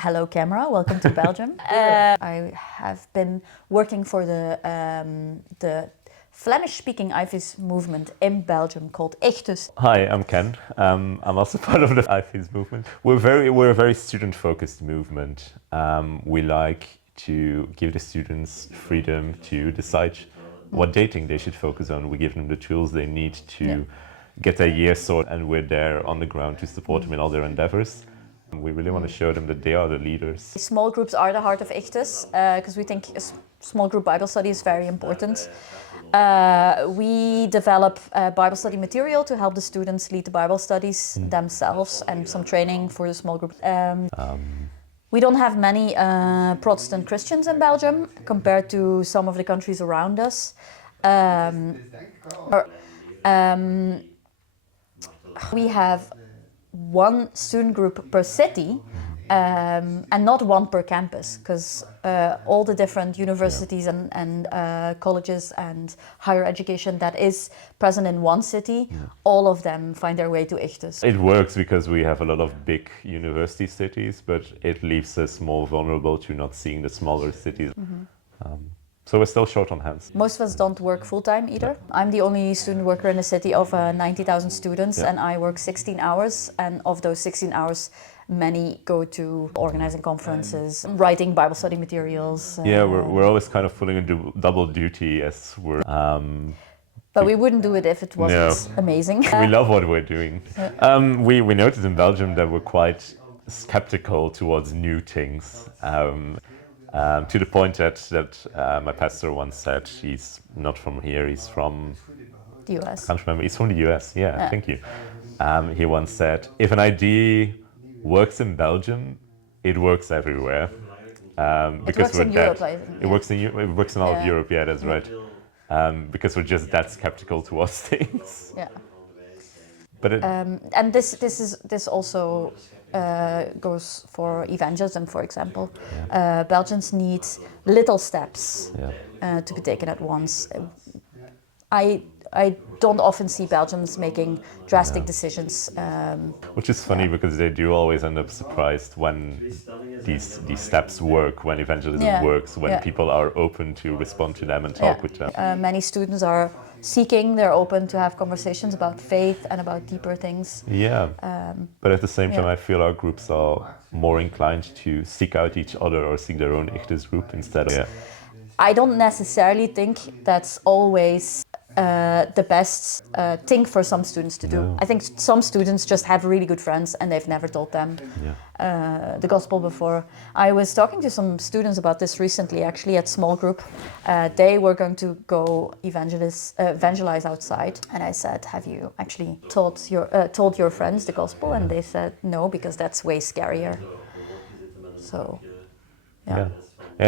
Hello camera, welcome to Belgium. I have been working for the Flemish-speaking IFIS movement in Belgium called Echtus. Hi, I'm Ken. I'm also part of the IFIS movement. We're a very student-focused movement. We like to give the students freedom to decide what dating they should focus on. We give them the tools they need to get their year sorted, and we're there on the ground to support them in all their endeavors. We really want to show them that they are the leaders. Small groups are the heart of Echtus because we think a small group Bible study is very important. We develop Bible study material to help the students lead the Bible studies themselves, and some training for the small group. We don't have many Protestant Christians in Belgium compared to some of the countries around us. We have one student group per city and not one per campus, because all the different universities and colleges and higher education that is present in one city, all of them find their way to Echtus. It works because we have a lot of big university cities, but it leaves us more vulnerable to not seeing the smaller cities. So we're still short on hands. Most of us don't work full-time either. I'm the only student worker in a city of 90,000 students, and I work 16 hours, and of those 16 hours, many go to organizing conferences, writing Bible study materials. Yeah, we're always kind of pulling a double duty as we're... But we wouldn't do it if it wasn't amazing. We love what we're doing. We noticed in Belgium that we're quite skeptical towards new things. To the point that my pastor once said, he's not from here, he's from the US. I can't remember, he's from the US, yeah. Thank you. He once said, if an idea works in Belgium, it works everywhere. Because we're Europe, it works in all of Europe, yeah, that's right. Because we're just that skeptical towards things. Yeah. But and this also goes for evangelism, for example. Belgians need little steps to be taken at once. I don't often see Belgians making drastic decisions. Which is funny because they do always end up surprised when these steps work, when evangelism works, when people are open to respond to them and talk with them. Many students are seeking, they're open to have conversations about faith and about deeper things. Yeah, but at the same time I feel our groups are more inclined to seek out each other or seek their own Ichthus group instead of... I don't necessarily think that's always the best thing for some students to do. I think some students just have really good friends and they've never told them the gospel before. I was talking to some students about this recently, actually, at small group. They were going to go evangelize outside, and I said, have you actually told your friends the gospel? And they said no, because that's way scarier. So Yeah,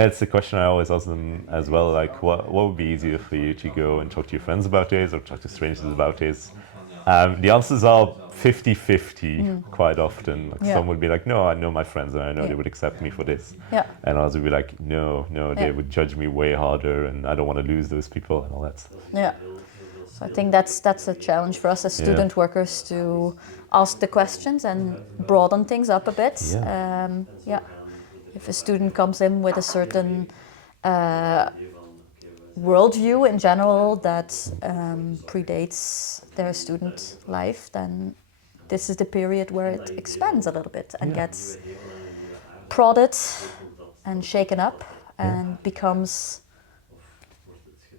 it's a question I always ask them as well, like what would be easier for you, to go and talk to your friends about this or talk to strangers about this? The answers are 50-50 quite often. Like some would be like, no, I know my friends and I know they would accept me for this. And others would be like, no, they would judge me way harder and I don't want to lose those people and all that stuff. Yeah. So I think that's a challenge for us as student workers, to ask the questions and broaden things up a bit. If a student comes in with a certain worldview in general that predates their student life, then this is the period where it expands a little bit and gets prodded and shaken up and becomes...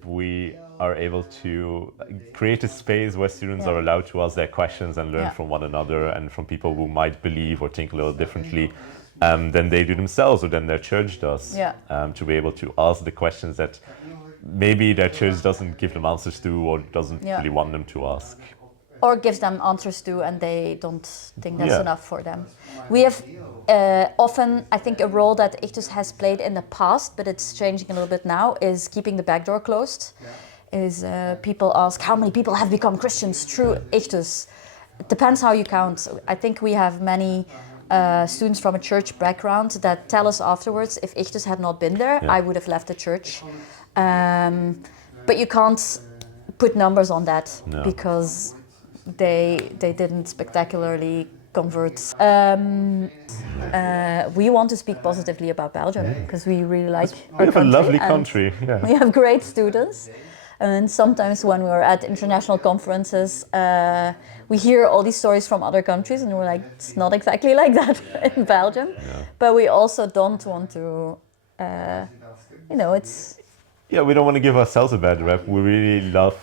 We are able to create a space where students are allowed to ask their questions and learn from one another and from people who might believe or think a little differently than they do themselves or than their church does. To be able to ask the questions that maybe their church doesn't give them answers to or doesn't really want them to ask. Or gives them answers to and they don't think that's enough for them. We have often, I think, a role that Ichthus has played in the past, but it's changing a little bit now, is keeping the back door closed. People ask, how many people have become Christians through Ichthus? It depends how you count. I think we have many students from a church background that tell us afterwards, if Ichthus had not been there, I would have left the church. But you can't put numbers on that because they didn't spectacularly converts. We want to speak positively about Belgium because we really like We our have a country lovely and country. Yeah. we have great students. And sometimes when we're at international conferences, we hear all these stories from other countries and we're like, it's not exactly like that in Belgium. Yeah. But we also don't want to, it's... Yeah, we don't want to give ourselves a bad rep. We really love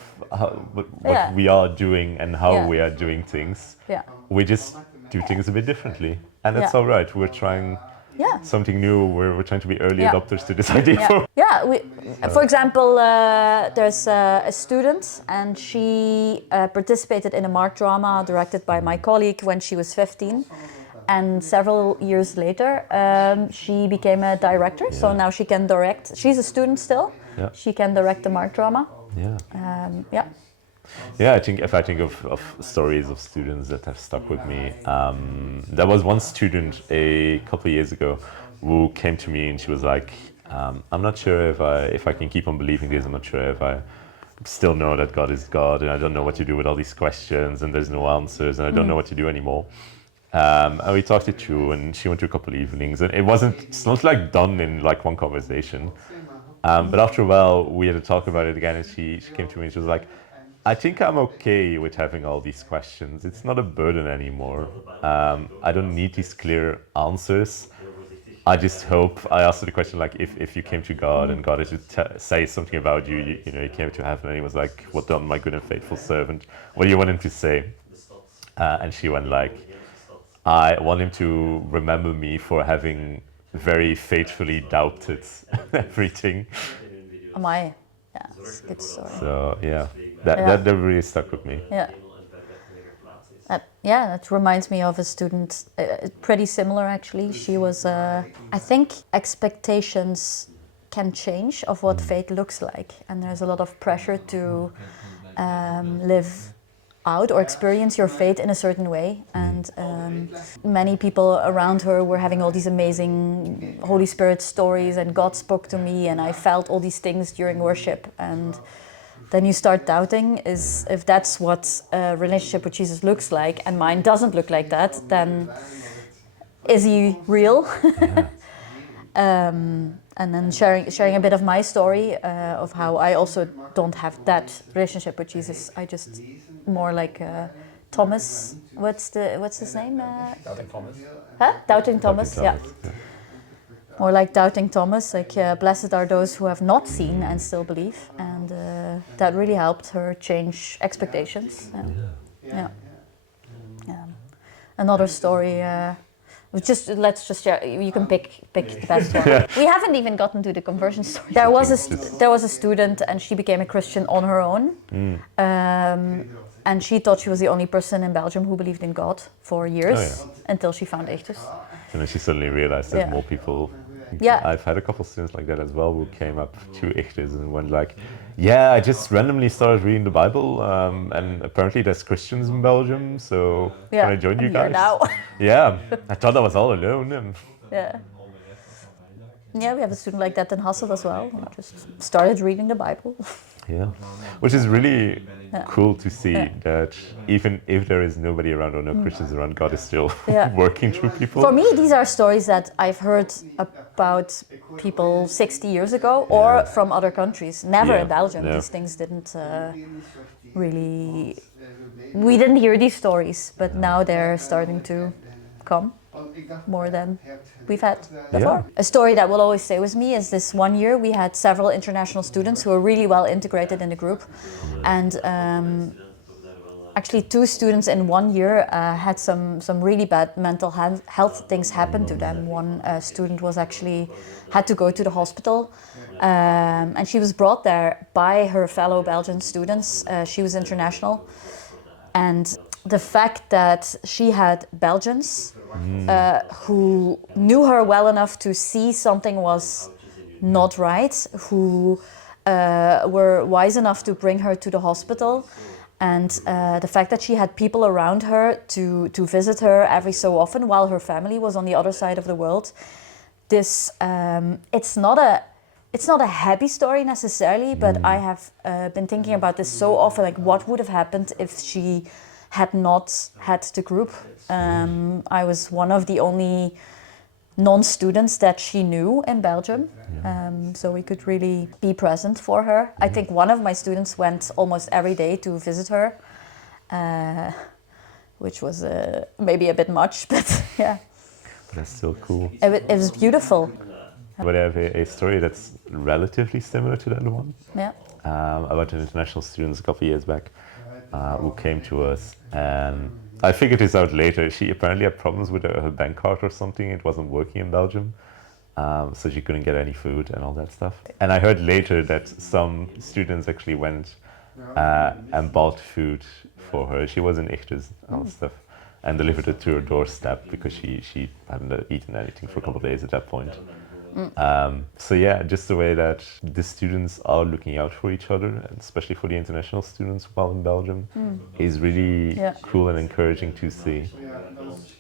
what Yeah. we are doing and how Yeah. we are doing things. Yeah. We just do things a bit differently. And that's Yeah. all right. We're trying Yeah. something new. We're trying to be early Yeah. adopters to this idea. Yeah. For example, there's a student and she participated in a Mark drama directed by my colleague when she was 15. And several years later, she became a director. So now she can direct. She's a student still. Yeah. She can direct the Mark drama. Yeah. Yeah. Yeah, I think if I think of stories of students that have stuck with me, there was one student a couple of years ago who came to me and she was like, I'm not sure if I can keep on believing this. I'm not sure if I still know that God is God, and I don't know what to do with all these questions, and there's no answers, and I don't know what to do anymore. And we talked it through, and she went to a couple of evenings, and it's not like done in like one conversation. But after a while, we had to talk about it again, and she came to me and she was like, I think I'm okay with having all these questions. It's not a burden anymore. I don't need these clear answers. I just hope, I asked her the question, like, if you came to God and God had to say something about you, you came to heaven and he was like, well done, my good and faithful servant. What do you want him to say? And she went like, I want him to remember me for having very faithfully doubted everything. Am I? Yeah, it's a good story. So yeah, that really stuck with me. Yeah. That reminds me of a student, pretty similar actually. She was, I think expectations can change of what faith looks like. And there's a lot of pressure to live out or experience your faith in a certain way. And many people around her were having all these amazing Holy Spirit stories and God spoke to me and I felt all these things during worship. And then you start doubting, if that's what a relationship with Jesus looks like and mine doesn't look like that, then is he real? And then sharing a bit of my story of how I also don't have that relationship with Jesus. I just more like Thomas. What's his name? Doubting Thomas. Huh? Doubting Thomas. Yeah. More like doubting Thomas. Like blessed are those who have not seen and still believe, and that really helped her change expectations. Yeah. Another story. Let's just share. You can pick the best one. We haven't even gotten to the conversion story. There was a student, and she became a Christian on her own. And she thought she was the only person in Belgium who believed in God for years until she found Ichthus. And then she suddenly realized there's more people. Yeah. I've had a couple of students like that as well who came up to Ichthus and went like, yeah, I just randomly started reading the Bible and apparently there's Christians in Belgium, so can I join you guys? Now. Yeah, I thought I was all alone. And Yeah, we have a student like that in Hasselt as well, who just started reading the Bible. Yeah, which is really cool to see that even if there is nobody around or no Christians around, God is still working through people. For me, these are stories that I've heard about people 60 years ago or from other countries. Never in Belgium. No. These things didn't really... We didn't hear these stories, but now they're starting to come more than we've had before. A story that will always stay with me is this one year we had several international students who were really well integrated in the group, and actually 2 students in 1 year had some really bad mental health things happen to them. One student was actually had to go to the hospital, and she was brought there by her fellow Belgian students. She was international, and the fact that she had Belgians who knew her well enough to see something was not right, who were wise enough to bring her to the hospital, and the fact that she had people around her to visit her every so often while her family was on the other side of the world. This it's not a happy story necessarily, but I have been thinking about this so often, like what would have happened if she had not had the group. I was one of the only non-students that she knew in Belgium, so we could really be present for her. I think one of my students went almost every day to visit her, which was maybe a bit much, but yeah. That's still cool. It was beautiful. But I have a story that's relatively similar to that one. Yeah. About an international student a couple of years back who came to us, and I figured this out later. She apparently had problems with her bank card or something. It wasn't working in Belgium, so she couldn't get any food and all that stuff. And I heard later that some students actually went and bought food for her. She was in Ichthus and stuff, and delivered it to her doorstep because she hadn't eaten anything for a couple of days at that point. So yeah, just the way that the students are looking out for each other, and especially for the international students while in Belgium, is really cool and encouraging to see.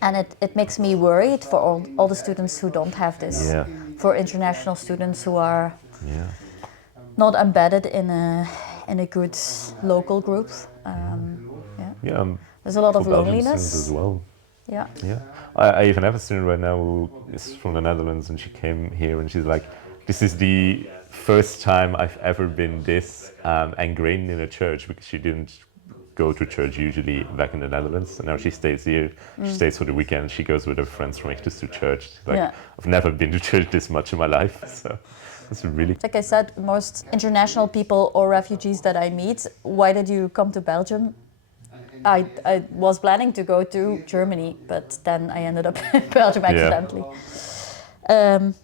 And it makes me worried for all the students who don't have this. Yeah. For international students who are not embedded in a good local group. There's a lot of loneliness as well. Yeah. Yeah. I even have a student right now who is from the Netherlands, and she came here and she's like, this is the first time I've ever been this ingrained in a church, because she didn't go to church usually back in the Netherlands, and now she stays here. She stays for the weekend. She goes with her friends from Ichthus to church. She's like, I've never been to church this much in my life. So it's really... Like I said, most international people or refugees that I meet, why did you come to Belgium? I was planning to go to Germany, but then I ended up in Belgium accidentally. In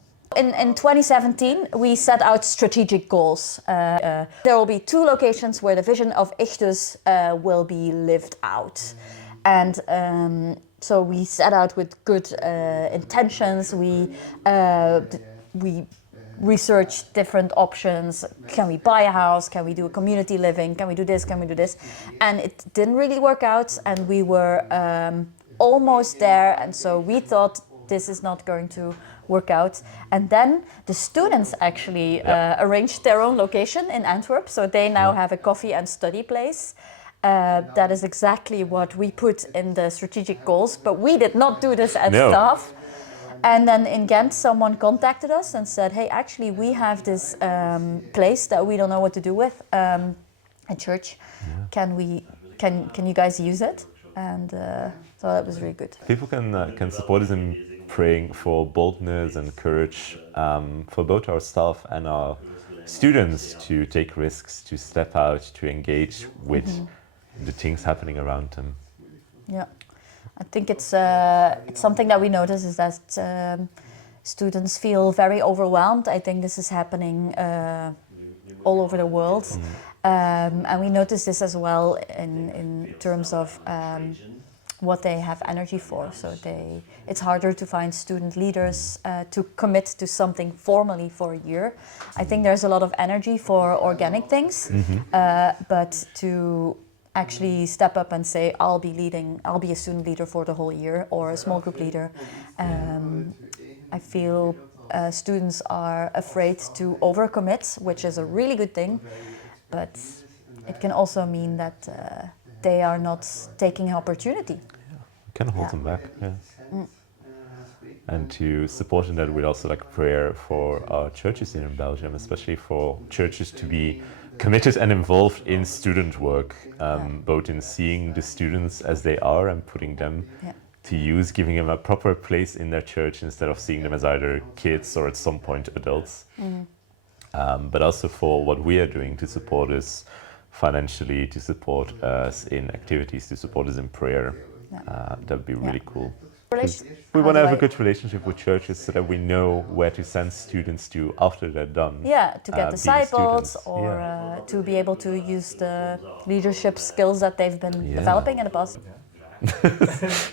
2017, we set out strategic goals. There will be 2 locations where the vision of Ichthus will be lived out. And so we set out with good intentions. We research different options. Can we buy a house? Can we do a community living? Can we do this? Can we do this? And it didn't really work out, and we were almost there, and so we thought this is not going to work out. And then the students actually arranged their own location in Antwerp, so they now have a coffee and study place. That is exactly what we put in the strategic goals, but we did not do this as staff. And then in Ghent, someone contacted us and said, hey, actually, we have this place that we don't know what to do with, a church. Can you guys use it? And so that was really good. People can support us in praying for boldness and courage for both our staff and our students to take risks, to step out, to engage with the things happening around them. Yeah. I think it's something that we notice is that students feel very overwhelmed. I think this is happening all over the world. And we notice this as well in terms of what they have energy for. So it's harder to find student leaders to commit to something formally for a year. I think there's a lot of energy for organic things, but to actually step up and say, I'll be a student leader for the whole year, or a small group leader. I feel students are afraid to overcommit, which is a really good thing, but it can also mean that they are not taking an opportunity. Can hold them back, And to support in that, we'd also like prayer for our churches here in Belgium, especially for churches to be committed and involved in student work, both in seeing the students as they are and putting them to use, giving them a proper place in their church instead of seeing them as either kids or at some point adults. But also for what we are doing to support us financially, to support us in activities, to support us in prayer. That would be really cool. We want to have a good relationship with churches so that we know where to send students to after they're done. Yeah, to get disciples or to be able to use the leadership skills that they've been developing in the past.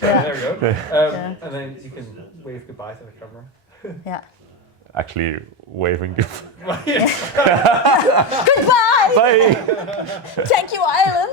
There we go. And then you can wave goodbye to the camera. Yeah. Actually, waving goodbye. Goodbye! Bye! Thank you, Ireland!